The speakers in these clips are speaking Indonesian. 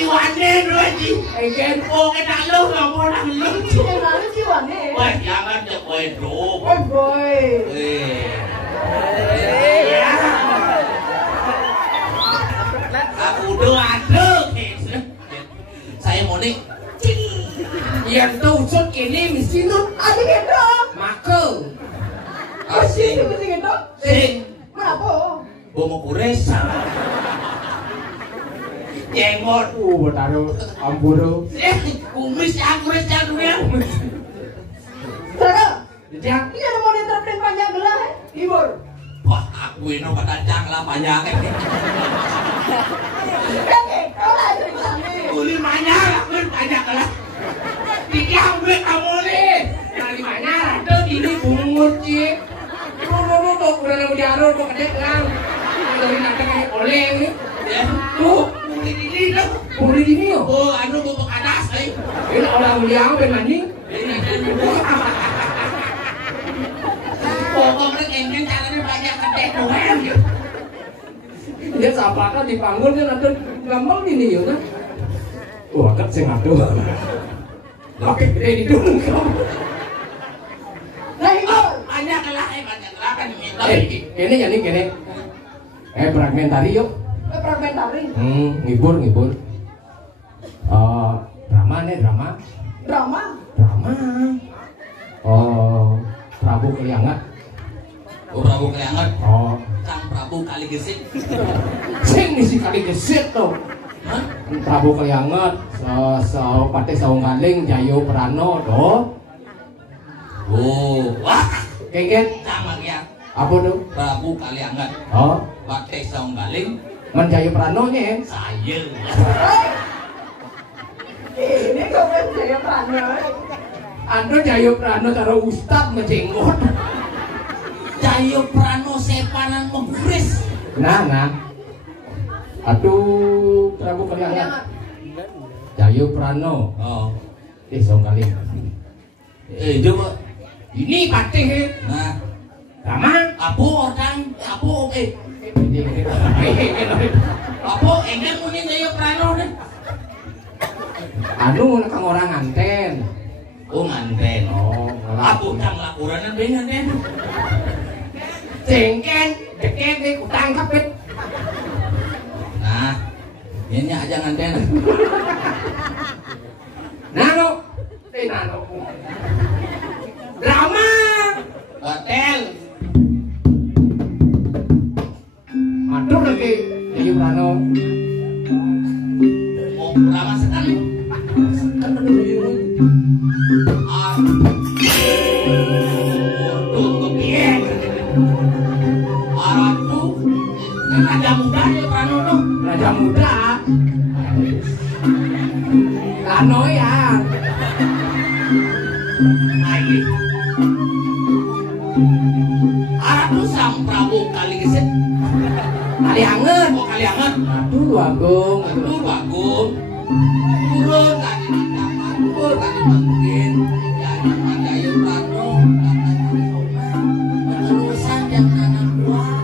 Iwane Roji. Eken po kena lu enggak mau nang lu. Lalu si Wane. Wah, jangan deh boy bro. Oh boy. Aku aduh. Saya mau nih. Yang tahu usut ini mesti nut. Adik itu. Maka. Asing mesti itu. Sing. Kenapa? Bomo kuresa. Jenggot. Taruh amburo. Kumis kuris jadulnya. Saudara. Jang. Ini ada mau diterapkan panjang gelah. Ibur. Wah, aku ini pada janglah panjang. Kau lah cerita nih. Uli mana lah, panjang lah. Tiga gue kamu nih. Dari mana? Itu ini bungut sih. Tuh, udah nemu diarul, kok kedek lang. Dari nanti kayak oleh ini. Tuh, buli ini loh. Buli ini loh. Oh, anu bubuk adas, ini orang liang bermaning. Pokoknya kayaknya caranya banyak kedek doang. Dia siapakah dipanggul kan ada gampang ini ya kan? Wah, kan sing aduh. Oke, gede di dulu kamu. Nah itu. Banyak lah kan Kene ya nih kene. Fragmentari yuk. Fragmentari. Ngibur. Drama nih drama. Drama. Prabu Keliangat. Oh, Prabu Keliangat. Oh, Sang Prabu kali gesit. sing misi kali gesit tuh. Hah? Prabu Keliangat, Patih Saunggaling, Jayo Prano, doh. Oh, wah. Kengket. Sama ya. Apa tuh? Prabu Kaliangat. Oh, Patih Saunggaling. Menjayo Prano nya. Saya. Ini kau kan saya Prano. Ando Jayo Prano taruh ustad ngejenggot. Jayo Prano sepanan mengguris. Nah. Aduh, Prabu Keliangat. Jayo Prano. Oh. Saunggaling. Coba. Ini patih. Nah, Rama. apo orang, apo Apo enggak muni Jayo Prano deh. Anu kang orang nganten. Oh, nganten. Oh, Apo tang lakuranan be nganten. Cengken, deket nih utang kapit. Nah, ini aja nganten. Nano. Drama. Hotel. Aduh lagi Jayo Prano. Oh, drama sekali. Kan ada video. Raja muda ya Pranono. Raja muda. Prano ya. Ayo. Aratu Sang Prabu Kaligesit. Kalianget. Oh, Kalianget. Aduh Agung. Aduh, Bagong. Turun tadi tangan, turun tadi mungkin. Ya, nama Jayo Prano. Penerusan yang nanam buah.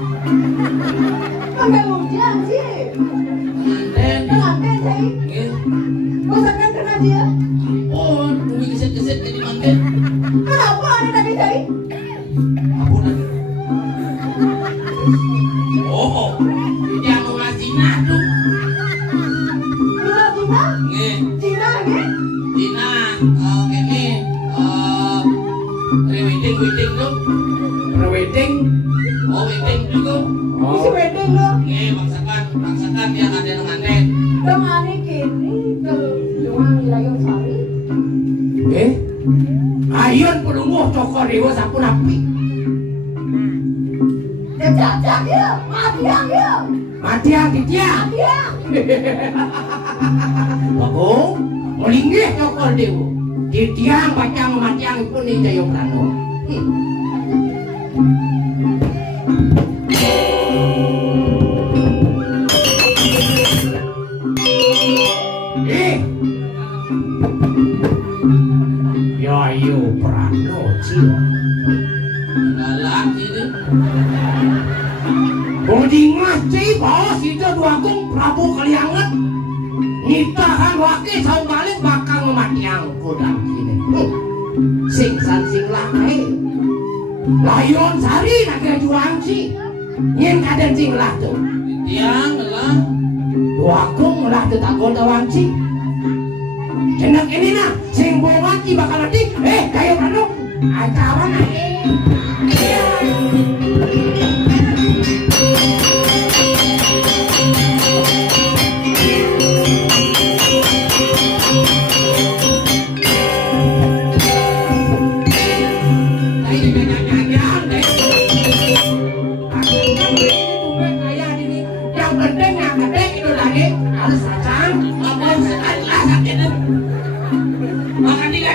Sampai hujan sih. Pengantin sih. Masakan kena dia. Oh, bumi gesit-gesit jadi manten. Kenapa ada tadi sih? Apa nanti? Oh, dia mau ngasih nadu. Cina? Nge, Cina nge? Dina, ini, wedding tuh. Prewedding. Oh, wedding juga. Isi wedding lo. Nge, maksakan dia ada nganten. Temani kini ke Juang Wilayah Sari. Ayon pelungguh cokor dewa sapu napi. Jajak ya, matiang ya. Matiang titiang. Matiang. Bagong, melinggih cokor dewa. Titiang bacang matiang pun ni Jayo Prano. Jayo Prano cio. Laki deh. Bodingas sih bos itu Agung Prabu Kalianget. nitahan wakil saung balik bakal mematiang kodam kini. Sing san sing lakai layon sari naga juang si nyen kaden sing lah tuh tiang lah wakung lah tuh takut tawang si jenak ini nah sing bongan ki bakal nanti kayo kanu acawan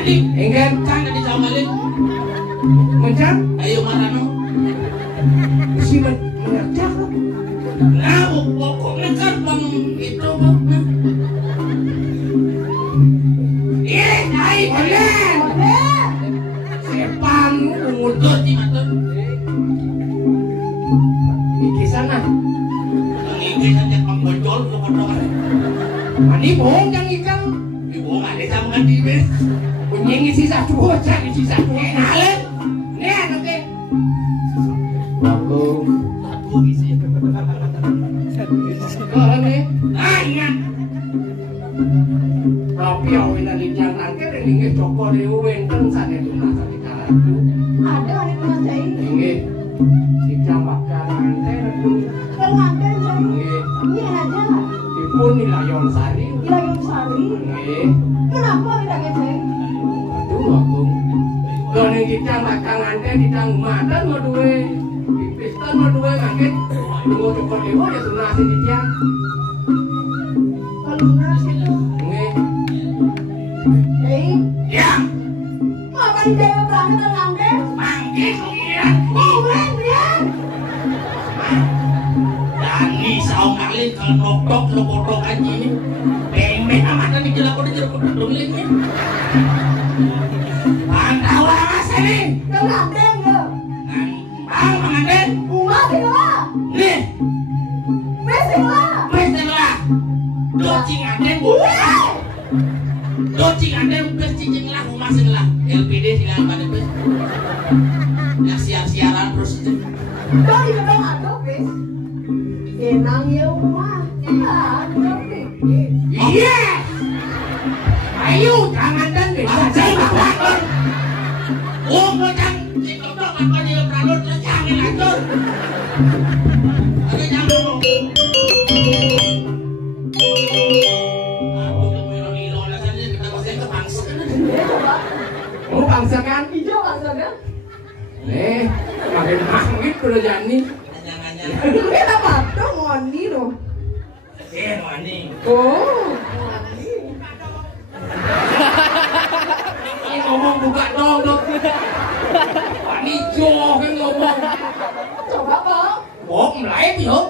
Enggak, kan tadi sama balik. Mencang? Ayo marano. Si mengerjak lo. Nah, pokoknya kan bang itu bang. Naik boleh. Sepan Mundur di mata. Iki sana. Ini saja penggojol ke motor. Mani bohong yang ikan. Ibu ada sama di bes. Punyeng sisa cuaca sisa nalen. Nih nanti. Waktu Satu isi. kalau nih. Nanya. Tapi awin dari jangan ke ringgit cokol diuwen kan sana itu nasa di karatu. Ada di mana saya? Ringgit. Di jambak kanan teh itu. Kalau ada saya. Ringgit. Ini aja. Dipun di layon sari. Ilayon Sari. Ringgit. Kenapa tidak saya? Aduh aku. Kalau yang kita makan teh di matan mau duwe. Di piston mau duwe ngangkit. Tunggu cokol diuwen ya sunasi di tiang. Kalau nasi itu. Ringgit. Ya, Ngapain dia berangkat dan ngambil? mangkis ya. Keren dia. Dani saung kali kalau noktok lo kodok aja. Pemen amat nih jelak udah jeruk dong ini. Pantau awas ini. Kalau ngambil ya. Bang mangaden. Bunga sila. Nih, Wes sila. wes lah. Docing aden bu. Docing aden bes cicing lah umasin lah. LPD silang pada bes. Ya siar-siaran terus itu. Kau di gedung ada wes. Enang ya rumah. Ya, ada wes. Iya. Ayo jangan dan Baca bakal. Oh, bocang si kodok apa dia beralur terus jangan atur. Ada jangan lo. Aku tuh melo-melo alasannya kita pasti ke bangsa. Mau bangsa kan? Hijau bangsa kan? Makin mangit kalau jani. Hanya-hanya. Kenapa dong ngoni loh? Mani. Oh. Ini ngomong buka dong dok. Wani jo kan ngomong. Coba bang. Bok melayu yuk.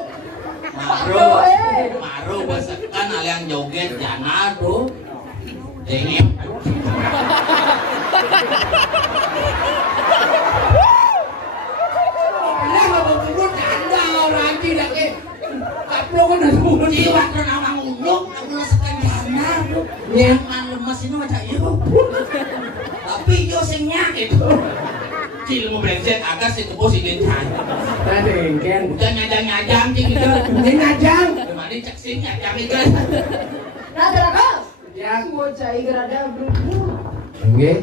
Maru besekan aliang joget jana tuh. Dengem. Ini ngomong buruk anda orang tidak ke. Kaplo kan ada buruk. Jiwa kan awang uluk, aku lesekan jana tuh. Nyaman lemes ini macam itu. Tapi yo sing nyakit. Cil mau brengsek agak sih kepo sih gencan. Ada engken. Udah nyajang-nyajang cing itu. Ini ngajang. Gimana cek sih nyajang itu. Nah, terang. Ya. Semua cai gerada berubah. Enggak.